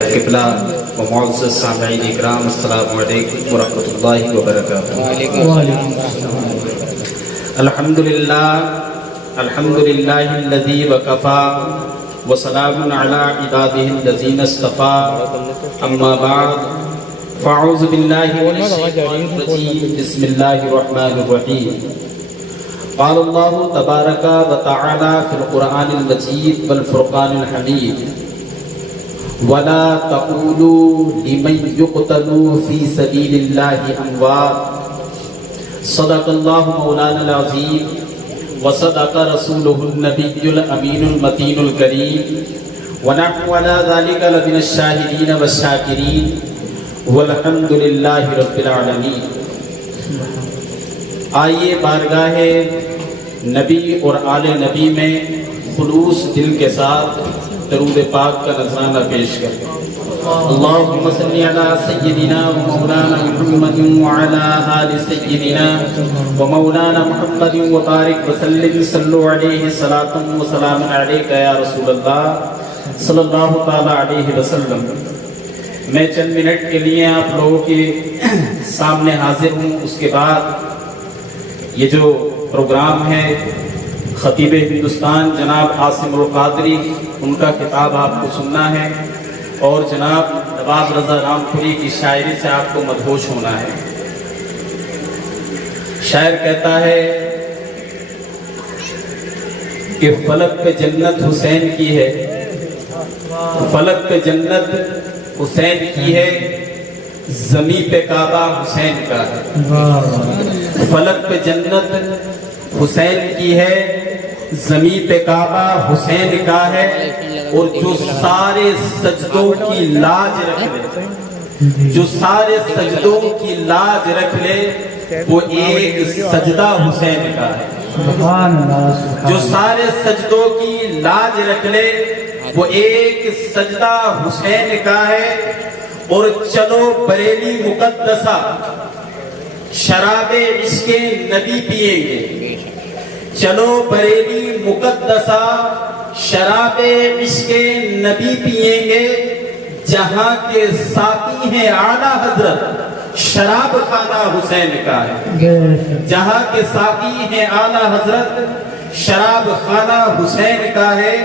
قبلہ و معزز سامعین اکرام، السلام علیکم ورحمۃ اللہ وبرکاتہ۔ الحمدللہ الذی وکفا وسلام علی عباده الذین اصطفى، اما بعد فاعوذ باللہ من الشیطان الرجیم، بسم اللہ الرحمن الرحیم۔ قال اللہ تبارک و تعالی فی القرآن المجید والفرقان الحمید، وَلَا تَقُولُوا لِمَنْ يُقْتَلُ فِي سَبِيلِ اللَّهِ أَمْوَاتٌ صدق اللہ مولانا العظیم وصدق رسولہ النبی الامین المتین الکریم، وَنَحْنُ عَلَى ذَلِكَ لَمِنَ الشَّاهِدِينَ وَالشَّاكِرِينَ وَالْحَمْدُ لِلَّهِ رَبِّ الْعَالَمِينَ۔ آئیے بارگاہ نبی اور آل نبی میں خلوص دل کے ساتھ درود پاک کا نذرانہ پیش کریں۔ اللہم صلی علی سیدنا و مولانا محمد وعلی آل سیدنا و مولانا محمد وبارک وسلم، صلو علیہ صلاۃ و سلام علیک یا رسول اللہ صلی اللہ تعالی علیہ وسلم۔ میں چند منٹ کے لیے آپ لوگوں کے سامنے حاضر ہوں، اس کے بعد یہ جو پروگرام ہے خطیب ہندوستان جناب عاصم القادری، ان کا خطاب آپ کو سننا ہے اور جناب نواب رضا رام پوری کی شاعری سے آپ کو مدہوش ہونا ہے۔ شاعر کہتا ہے کہ فلک پہ جنت حسین کی ہے، فلک پہ جنت حسین کی ہے، زمین پہ کعبہ حسین کا ہے۔ فلک پہ جنت حسین کی ہے، زمین پہ کعبہ حسین کا ہے، اور جو سارے سجدوں کی لاج رکھ لے، جو سارے سجدوں کی لاج رکھ لے، وہ ایک سجدہ حسین کا ہے۔ جو سارے سجدوں کی لاج رکھ لے، وہ ایک سجدہ حسین کا ہے۔ اور چلو بریلی مقدسہ شراب عشق نبی پیئیں گے، چلو بریلی مقدسہ شراب عشق نبی پیئیں گے، جہاں کے ساقی ہیں اعلیٰ حضرت شراب خانہ حسین کا ہے۔ جہاں کے ساقی ہیں اعلیٰ حضرت شراب خانہ حسین کا ہے۔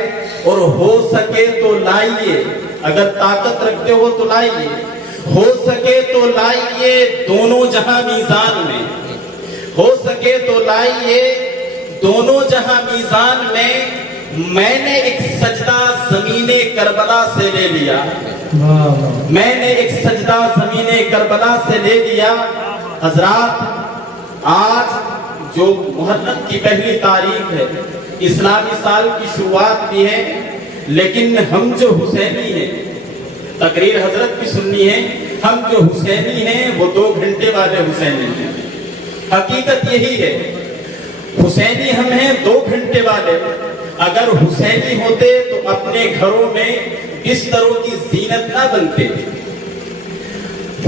اور ہو سکے تو لائیے، اگر طاقت رکھتے ہو تو لائیے، ہو سکے تو لائیے دونوں جہاں میزان میں، ہو سکے تو لائیے دونوں جہاں میزان میں، میں نے ایک سجدہ زمین کربلا سے لے لیا، میں نے ایک سجدہ زمین کربلا سے لے لیا۔ حضرات، آج جو محرم کی پہلی تاریخ ہے، اسلامی سال کی شروعات بھی ہے، لیکن ہم جو حسینی ہیں، تقریر حضرت بھی سننی ہے، ہم جو حسینی ہیں وہ 2 گھنٹے والے حسینی ہیں۔ حقیقت یہی ہے، حسینی ہم ہیں 2 گھنٹے والے۔ اگر حسینی ہوتے تو اپنے گھروں میں بستروں کی زینت نہ بنتے۔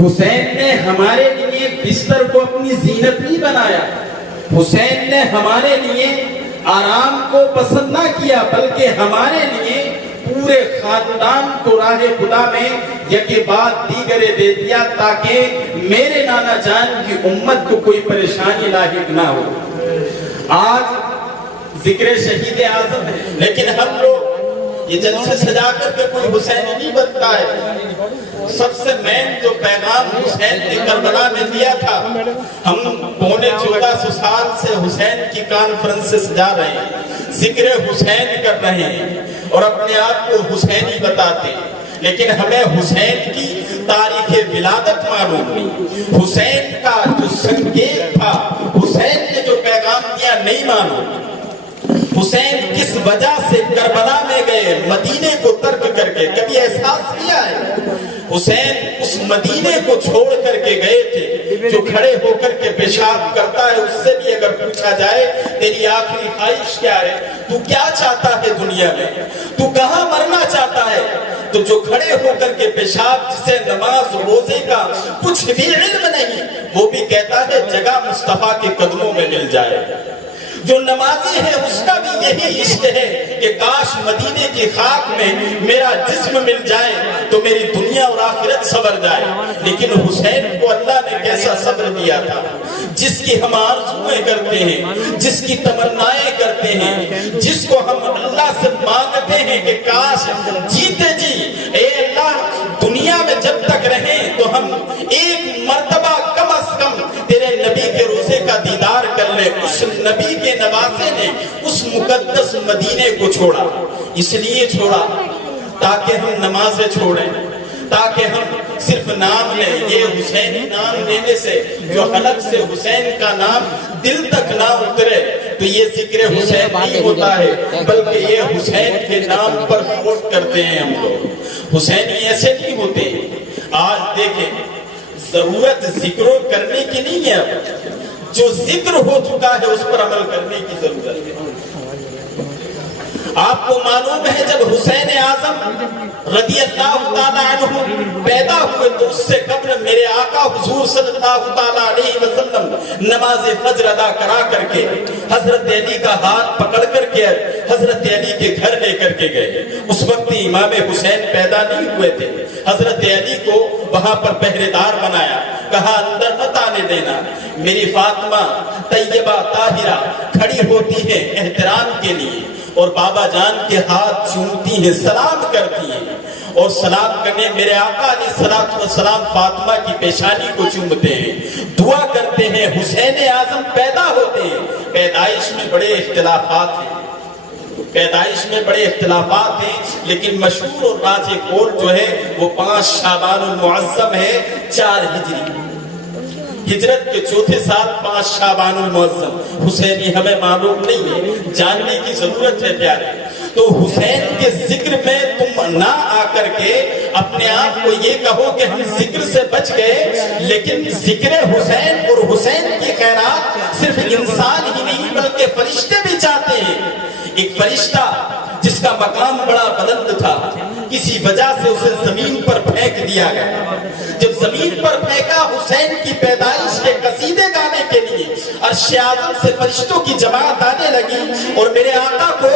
حسین نے ہمارے لیے بستر کو اپنی زینت نہیں بنایا، حسین نے ہمارے لیے آرام کو پسند نہ کیا، بلکہ ہمارے لیے پورے خاندان کو راہ خدا میں یکے بعد دیگرے دے دیا، تاکہ میرے نانا جان کی امت کو کوئی پریشانی لاحق نہ ہو۔ آج ذکر شہید اعظم ہے، لیکن ہم لوگ یہ جلسے سجا کر کے کوئی حسینی نہیں بنتا ہے۔ سب سے مین جو پیغام حسین نے کربلا میں دیا تھا، ہم 1450 سال سے حسین کی کانفرنس سے سجا رہے ہیں، ذکر حسین کر رہے ہیں اور اپنے آپ کو حسینی بتاتے ہیں، لیکن ہمیں حسین کی تاریخ ولادت معلوم نہیں، حسین کا جو سنکیت تھا، حسین نے جو پیغام دیا نہیں معلوم۔ حسین کس وجہ سے کربلا میں گئے، مدینے کو ترک کر کے، کبھی احساس کیا ہے؟ حسین اس مدینے کو چھوڑ کر کے گئے تھے جو کھڑے ہو کر کے پیشاب کرتا ہے، اس سے بھی اگر پوچھا جائے تیری آخری خواہش کیا ہے، تو کیا چاہتا ہے دنیا میں، تو کہاں مرنا چاہتا ہے، تو جو کھڑے ہو کر کے پیشاب، جسے نماز روزے کا کچھ بھی علم نہیں، وہ بھی کہتا ہے جگہ مصطفیٰ کے قدموں میں مل جائے۔ جو نمازی ہے اس کا بھی یہی عشق ہے کہ کاش مدینے کی خاک میں میرا جسم مل جائے تو میری دنیا اور آخرت سنور جائے. لیکن حسین کو اللہ نے کیسا صبر دیا تھا. جس کی ہم آرزویں کرتے ہیں, جس کی تمنائیں کرتے ہیں, جس کو ہم اللہ سے مانگتے ہیں کہ کاش جیتے جی اے اللہ دنیا میں جب تک رہیں تو ہم ایک مرتبہ کم از کم تیرے نبی کے روزے کا دیدار کر لیں. اس نبی کے نواسے نے اس مقدس مدینے کو چھوڑا. اس لیے چھوڑا تاکہ ہم نمازیں چھوڑیں, تاکہ ہم صرف نام لیں. یہ حسینی نام لینے سے جو حلق سے حسین کا نام دل تک نہ اترے تو یہ ذکر حسین نہیں ہوتا ہے, بلکہ یہ حسین کے نام پر فوٹ کرتے ہیں ہم لوگ. حسینی ایسے نہیں ہوتے. آج دیکھیں ضرورت ذکروں کرنے کی نہیں ہے, اب جو ذکر ہو چکا ہے اس پر عمل کرنے کی ضرورت ہے. آپ کو معلوم ہے جب حسین اعظم رضی اللہ تعالیٰ عنہ پیدا ہوئے تو اس سے قبل میرے آقا حضور صلی اللہ تعالیٰ علیہ وسلم نماز فجر ادا کرا کر کے حضرت علی کا ہاتھ پکڑ کر کے حضرت علی کے گھر لے کر کے گئے. اس وقت امام حسین پیدا نہیں ہوئے تھے. حضرت علی کو وہاں پر پہرے دار بنایا, کہا اندر مت آنے دینا. میری فاطمہ طیبہ طاہرہ کھڑی ہوتی ہے احترام کے لیے اور بابا جان کے ہاتھ چومتی ہیں, سلام کرتی ہیں, اور سلام کرنے میرے آقا علیہ الصلوۃ والسلام فاطمہ کی پیشانی کو چومتے ہیں, دعا کرتے ہیں. حسین اعظم پیدا ہوتے ہیں. پیدائش میں بڑے اختلافات ہیں, پیدائش میں بڑے اختلافات ہیں, لیکن مشہور اور راج قول جو ہے وہ 5 شعبان المعظم ہے 4 ہجری. ہجرت کے چوتھے سال 5 شعبان المعظم. حسینی ہمیں معلوم نہیں ہے, جاننے کی ضرورت ہے پیارے. تو حسین کے ذکر میں تم نہ آ کر کے اپنے آپ کو یہ کہو کہ ہم ذکر سے بچ گئے, لیکن ذکر حسین اور حسین کی خیرات صرف انسان ہی نہیں بلکہ فرشتے بھی چاہتے ہیں. ایک فرشتہ جس کا مقام بڑا بلند تھا, کسی وجہ سے اسے زمین پر پھینک دیا گیا. جب زمین پر پھینکا حسین کی پیدائش کے قصیدے گانے کے لیے عرش اعظم سے فرشتوں کی جماعت آنے لگی اور میرے آقا کو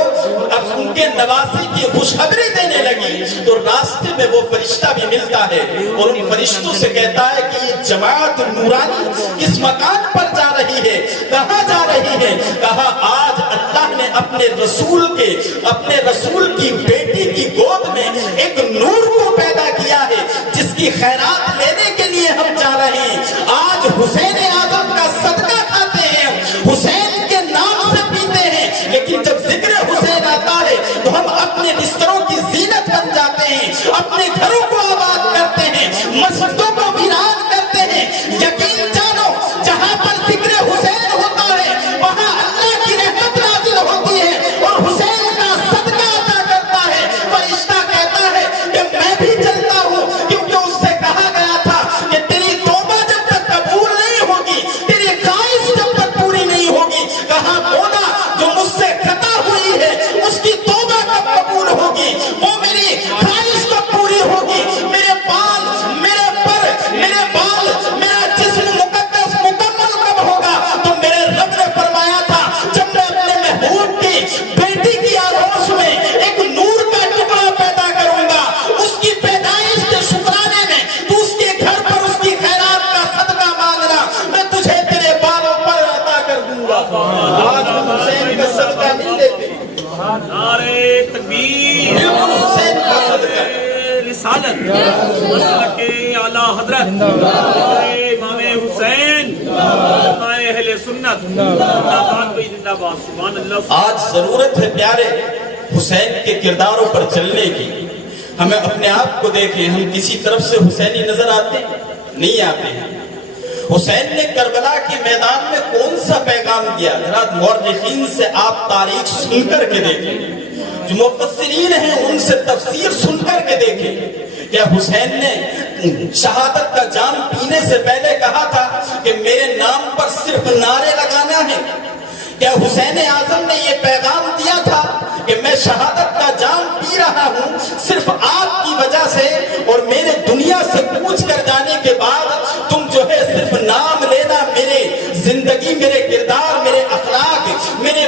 اب ان کے نواسے کی خوشخبری دینے لگی. تو راستے میں وہ فرشتہ بھی ملتا ہے اور ان فرشتوں سے کہتا ہے کہ یہ جماعت نورانی کس مکان پر جا رہی ہے, کہاں جا رہی ہے. کہا آج اللہ نے اپنے رسول کی بیٹی کی گود میں ایک نور کو پیدا کیا ہے جس کی خیرات لینے کے لیے ہم جا رہے ہیں. آج حسین اعظم کا صدقہ کھاتے ہیں, حسین کے نام سے پیتے ہیں, لیکن جب ذکر حسین آتا ہے تو ہم اپنے بستروں کی زینت بن جاتے ہیں, اپنے گھروں کو آباد کرتے ہیں, مسجدوں کو ویران کرتے ہیں. یقین جانو جہاں پر ذکر حسین ہوتا ہے وہاں اللہ کی رحمت نازل ہوتی ہے اور حسین کا صدقہ عطا کرتا ہے. فرشتہ کہتا ہے کہ میں بھی چلتا ہوں, کیونکہ اس سے کہا گیا تھا کہ تیری توبہ جب تک قبول نہیں ہوگی, تیری خواہش جب تک پوری نہیں ہوگی. کہا مولا جو مجھ سے خطا ہوئی ہے اس کی توبہ کب قبول ہوگی, وہ میری خواہش کب پوری ہوگی. میرے بال, میرے پر, میرے بال, میرا جسم مقدس مکمل کب ہوگا. تو میرے رب نے فرمایا تھا جب میں اپنے محبوب کی بیٹی کی آغوش میں ایک نور کا ٹکڑا پیدا کروں گا, اس کی پیدائش کے شکرانے میں تو اس کے گھر پر اس کی خیرات کا صدقہ مانگنا, میں تجھے تیرے بالوں پر عطا کر دوں گا. آج ہم حسین کا صدقہ نہیں لیتے. نعرے تکبیر, حسین کا صدقہ رسالت, مسلک اعلی حضرت امام حسین, اہل سنت زندہ باد بھائی زندہ باد. سبحان اللہ. آج ضرورت ہے پیارے حسین کے کرداروں پر چلنے کی. ہمیں اپنے آپ کو دیکھیں, ہم کسی طرف سے حسینی نظر آتے نہیں آتے ہیں. حسین نے کربلا کے میدان میں کون سا پیغام دیا, ذرا مورخین سے آپ تاریخ سن کر کے دیکھیں, جو مفسرین ہیں ان سے تفسیر سن کر کے دیکھیں. کیا حسین نے شہادت کا جام پینے سے پہلے کہا تھا کہ میرے نام پر صرف نعرے لگانا ہے؟ کیا حسین اعظم نے یہ پیغام دیا تھا کہ میں شہادت کا جام پی رہا ہوں صرف آپ کی وجہ سے, اور میرے دنیا سے کوچ کر جانے کے بعد تم جو ہے صرف نام لینا, میرے زندگی, میرے کردار, میرے اخلاق, میرے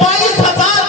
22,000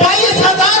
22,000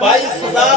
22,000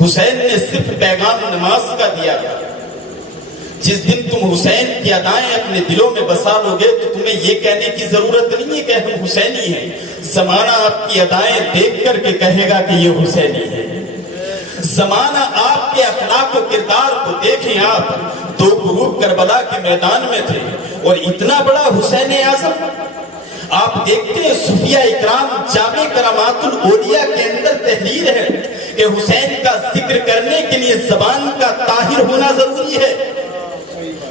حسین نے صرف پیغام نماز کا دیا تھا. جس دن تم حسین کی ادائیں اپنے دلوں میں بسا لو گے تو تمہیں یہ کہنے کی ضرورت نہیں ہے کہ ہم حسینی ہیں. زمانہ آپ کی ادائیں دیکھ کر کے کہے گا کہ یہ حسینی ہے. زمانہ آپ کے اخلاق و کردار کو دیکھیں. آپ 2 گروپ کربلا کے میدان میں تھے اور اتنا بڑا حسین اعظم. آپ دیکھتے ہیں صوفیہ اکرام جامع کرامات الاولیاء کے اندر تحریر ہے کہ حسین کا ذکر کرنے کے لیے زبان کا طاہر ہونا ضروری ہے.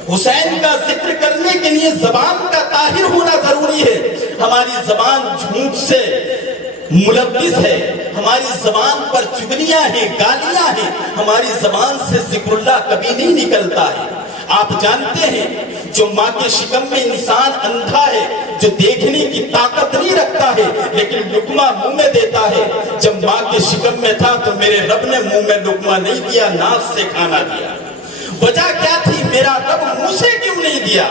حسین کا ذکر کرنے کے لیے زبان کا طاہر ہونا ضروری ہے. ہماری زبان جھوٹ سے ملوث ہے. ہماری زبان پر چغلیاں ہیں, گالیاں ہیں. ہماری زبان سے ذکر اللہ کبھی نہیں نکلتا ہے. آپ جانتے ہیں جو ماں کے شکم میں انسان اندھا ہے, جو دیکھنے کی طاقت نہیں رکھتا ہے لیکن لقمہ منہ میں دیتا ہے. جب ماں کے شکم میں تھا تو میرے رب نے منہ میں لقمہ نہیں دیا, ناف سے کھانا دیا. وجہ کیا تھی؟ میرا رب منہ سے کیوں نہیں دیا؟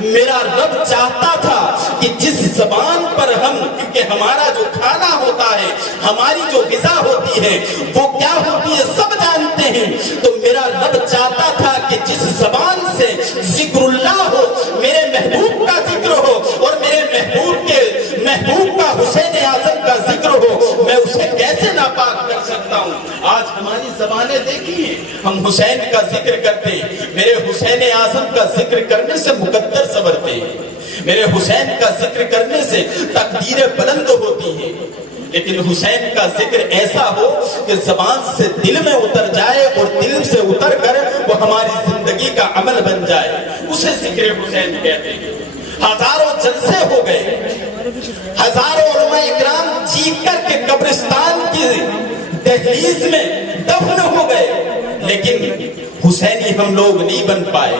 میرا رب چاہتا تھا کہ جس زبان پر ہم, کیونکہ ہمارا جو کھانا ہوتا ہے, ہماری جو غذا ہوتی ہے وہ کیا ہوتی ہے سب جانتے ہیں. تو میرا رب چاہتا تھا کہ جس زبان سے ذکر اللہ ہو, میرے محبوب کا ذکر ہو اور میرے محبوب کا حسین اعظم کا ذکر ہو, میں اسے کیسے ناپاک کر سکتا ہوں. آج ہماری زبانیں دیکھیے, ہم حسین کا ذکر کرتے ہیں, میرے حسین اعظم کا ذکر کرنے سے مقدر سنورتے ہیں, میرے حسین کا ذکر کرنے سے تقدیریں بلند ہوتی ہیں. لیکن حسین کا ذکر ایسا ہو کہ زبان سے دل میں اتر جائے اور دل سے اتر کر وہ ہماری زندگی کا عمل بن جائے, اسے ذکر حسین کہتے ہیں. ہزاروں جلسے ہو گئے, ہزاروں علماء اکرام چیخ کر کے قبرستان کی دہلیز میں دفن ہو گئے, لیکن حسینی ہم لوگ نہیں بن پائے.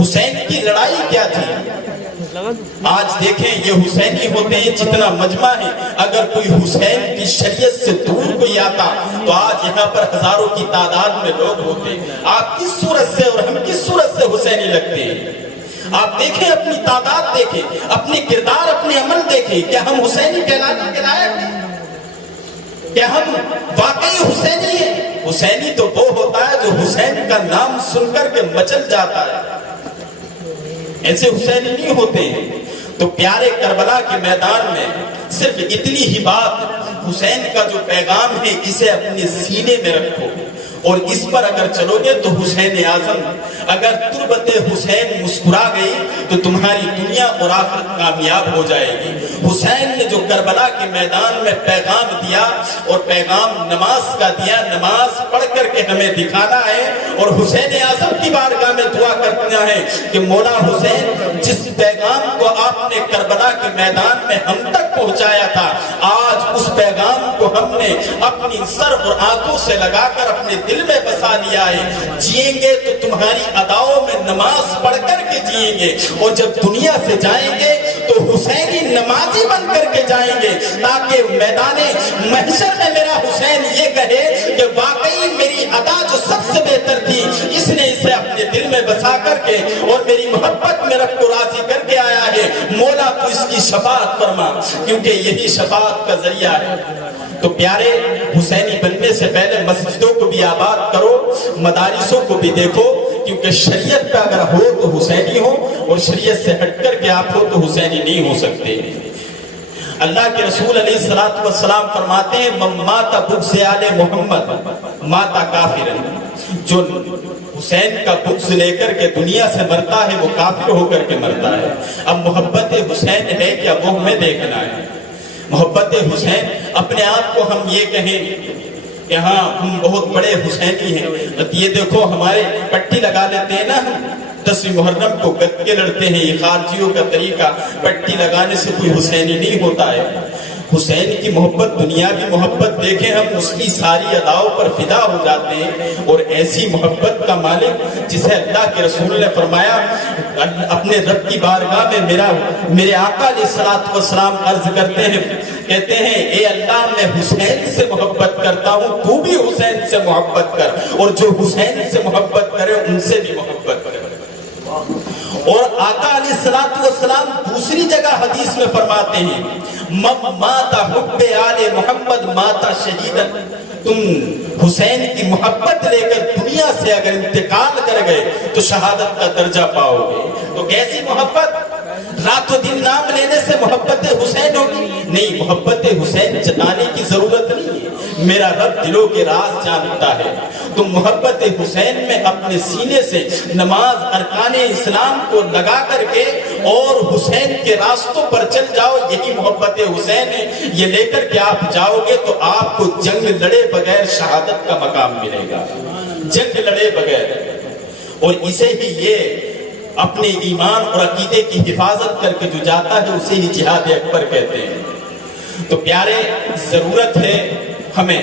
حسین کی لڑائی کیا تھی؟ آج دیکھیں یہ حسینی ہوتے ہیں جتنا مجمع ہے, اگر کوئی حسین کی شریعت سے دور کوئی آتا تو آج یہاں پر ہزاروں کی تعداد میں لوگ ہوتے. آپ کس صورت سے اور ہم کس صورت سے حسینی لگتے ہیں؟ آپ دیکھیں, اپنی تعداد دیکھیں, اپنی کردار, اپنے عمل دیکھیں. کیا ہم حسینی کہلانے کے لائق ہیں؟ کیا ہم واقعی حسینی ہیں؟ حسینی تو وہ ہوتا ہے جو حسین کا نام سن کر کے مچل جاتا ہے, ایسے حسینی نہیں ہوتے ہیں. تو پیارے کربلا کے میدان میں صرف اتنی ہی بات, حسین کا جو پیغام ہے اسے اپنے سینے میں رکھو اور اس پر اگر چلو گے تو حسین اعظم, اگر تربت حسین مسکرا گئی تو تمہاری دنیا اور آخرت کامیاب ہو جائے گی. حسین نے جو کربلا کے میدان میں پیغام دیا اور پیغام نماز کا دیا, نماز پڑھ کر کے ہمیں دکھانا ہے اور حسین اعظم کی بارگاہ میں دعا کرنا ہے کہ مولا حسین جس پیغام کو آپ نے کربلا کے میدان میں ہم تک پہنچایا تھا, آج اس پیغام کو ہم نے اپنی سر اور آنکھوں سے لگا کر اپنے دل میں بسا لیا ہے. جیئیں گے تو تمہاری اداؤں میں نماز پڑھ کر کے جیئیں گے, اور جب دنیا سے جائیں گے تو حسینی نمازی بن کر کے جائیں گے, تاکہ میدان محشر میں میرا حسین یہ کہے کہ واقعی میری ادا جو سب سے بہتر تھی, اس نے اسے اپنے دل میں بسا کر کے اور میری محبت میں رب کو راضی کر کے آیا ہے. مولا تو اس کی شفاعت فرما, کیونکہ یہی شفاعت کا ذریعہ ہے. تو پیارے, حسینی بننے سے پہلے مسجدوں کو بھی آباد کرو, مدارسوں کو بھی دیکھو, کیونکہ شریعت پہ اگر ہو تو حسینی ہو اور شریعت سے ہٹ کر کے آپ ہو تو حسینی نہیں ہو سکتے. اللہ کے رسول علیہ السلام فرماتے ہیں, من مات بغض آل محمد مات کافرا, جو حسین کا بغض لے کر کے دنیا سے مرتا ہے وہ کافر ہو کر کے مرتا ہے. اب محبت حسین ہے کیا, وہ ہمیں دیکھنا ہے. محبت حسین, اپنے آپ کو ہم یہ کہیں کہ ہاں ہم بہت بڑے حسینی ہیں, یہ دیکھو ہمارے پٹی لگا لیتے ہیں نا, 10ویں محرم کو گدے لڑتے ہیں, یہ خارجیوں کا طریقہ, پٹی لگانے سے کوئی حسینی نہیں ہوتا ہے. حسین کی محبت, دنیاوی محبت دیکھیں ہم اس کی ساری اداؤں پر فدا ہو جاتے ہیں, اور ایسی محبت کا مالک جسے اللہ کے رسول نے فرمایا اپنے رب کی بارگاہ میں میرے آقا علیہ الصلوۃ والسلام عرض کرتے ہیں, کہتے ہیں اے اللہ میں حسین سے محبت کرتا ہوں, تو بھی حسین سے محبت کر, اور جو حسین سے محبت کرے ان سے بھی محبت کر. اور آقا علیہ الصلوۃ والسلام دوسری جگہ حدیث میں فرماتا ہیں, من مات حب آل محمد مات شہیدا, تم حسین کی محبت لے کر دنیا سے اگر انتقال کر گئے تو شہادت کا درجہ پاؤ گے. تو کیسی محبت؟ رات و دن نام لینے سے محبت حسین ہوگی؟ نہیں، محبت حسین جتانے کی ضرورت نہیں ہے. میرا رب دلوں کے راز جانتا ہے. تم محبت حسین میں اپنے سینے سے نماز ارکان اسلام کو لگا کر کے اور حسین کے راستوں پر چل جاؤ. یہی محبت حسین ہے. یہ لے کر کے آپ جاؤ گے تو آپ کو جنگ لڑے بغیر شہادت کا مقام ملے گا. جنگ لڑے بغیر. اور اسے ہی یہ اپنے ایمان اور عقیدے کی حفاظت کر کے جو جاتا ہے اسے ہی جہاد اکبر کہتے ہیں. تو پیارے، ضرورت ہے ہمیں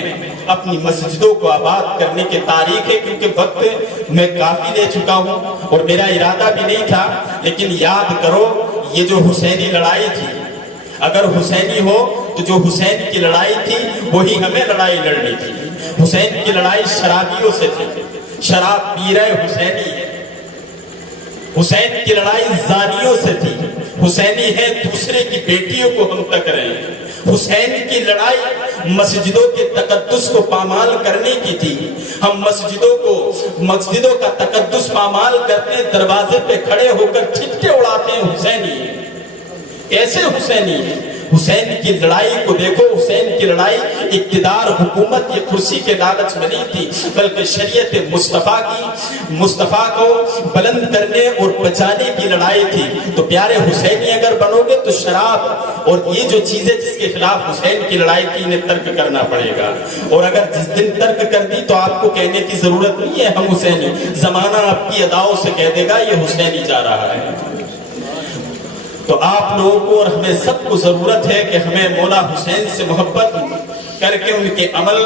اپنی مسجدوں کو آباد کرنے کے. تاریخ ہے کیونکہ وقت میں کافی لے چکا ہوں اور میرا ارادہ بھی نہیں تھا، لیکن یاد کرو یہ جو حسینی لڑائی تھی، اگر حسینی ہو تو جو حسین کی لڑائی تھی وہی ہمیں لڑائی لڑنی تھی. حسین کی لڑائی شرابیوں سے تھی. شراب پی رہے حسینی ہے. حسین کی لڑائی زانیوں سے تھی. حسینی ہے دوسرے کی بیٹیوں کو ہم تک رہے ہیں. حسین کی لڑائی مسجدوں کے تقدس کو پامال کرنے کی تھی. ہم مسجدوں کا تقدس پامال کرتے ہیں، دروازے پہ کھڑے ہو کر چھٹے اڑاتے ہیں. حسینی ہے. کیسے حسینی ہے؟ حسین کی لڑائی کو دیکھو. حسین کی لڑائی اقتدار، حکومت یا کرسی کے لالچ میں نہیں تھی، بلکہ شریعت مصطفیٰ کو بلند کرنے اور بچانے کی لڑائی تھی. تو پیارے حسینی اگر بنو گے تو شراب اور یہ جو چیزیں جس کے خلاف حسین کی لڑائی کی انہیں ترک کرنا پڑے گا. اور اگر جس دن ترک کر دی تو آپ کو کہنے کی ضرورت نہیں ہے ہم حسینی. زمانہ آپ کی اداؤں سے کہہ دے گا یہ حسینی جا رہا ہے. تو آپ لوگوں کو اور ہمیں سب کو ضرورت ہے کہ ہمیں مولا حسین سے محبت کر کے ان کے عمل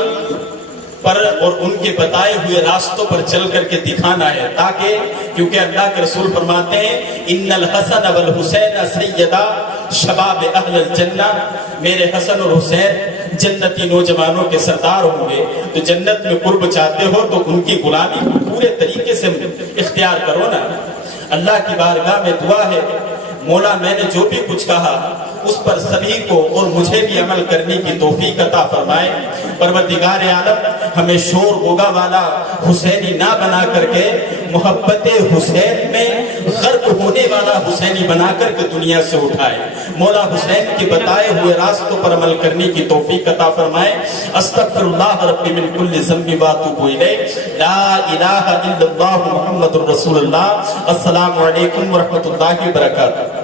پر اور ان کے بتائے ہوئے راستوں پر چل کر کے دکھانا ہے. تاکہ کیونکہ اللہ کے رسول فرماتے ہیں ان الحسن والحسین سیدا شباب اہل الجنہ. میرے حسن اور حسین جنتی نوجوانوں کے سردار ہوں گے. تو جنت میں قرب چاہتے ہو تو ان کی غلامی پورے طریقے سے اختیار کرو نا. اللہ کی بارگاہ میں دعا ہے مولا میں نے جو بھی کچھ کہا اس پر سبھی کو اور مجھے بھی عمل کرنے کی توفیق عطا فرمائے. پروردگار عالم ہمیں شور غوغا والا حسینی نہ بنا کر کے محبت حسین میں غرق ہونے والا حسینی بنا کر کے دنیا سے اٹھائے. مولا حسین کے بتائے ہوئے راستوں پر عمل کرنے کی توفیق عطا فرمائے. استغفر اللہ ربی من کل ذنب واتوب الیہ. لا الہ الا اللہ محمد رسول اللہ. السلام علیکم ورحمۃ اللہ وبرکاتہ.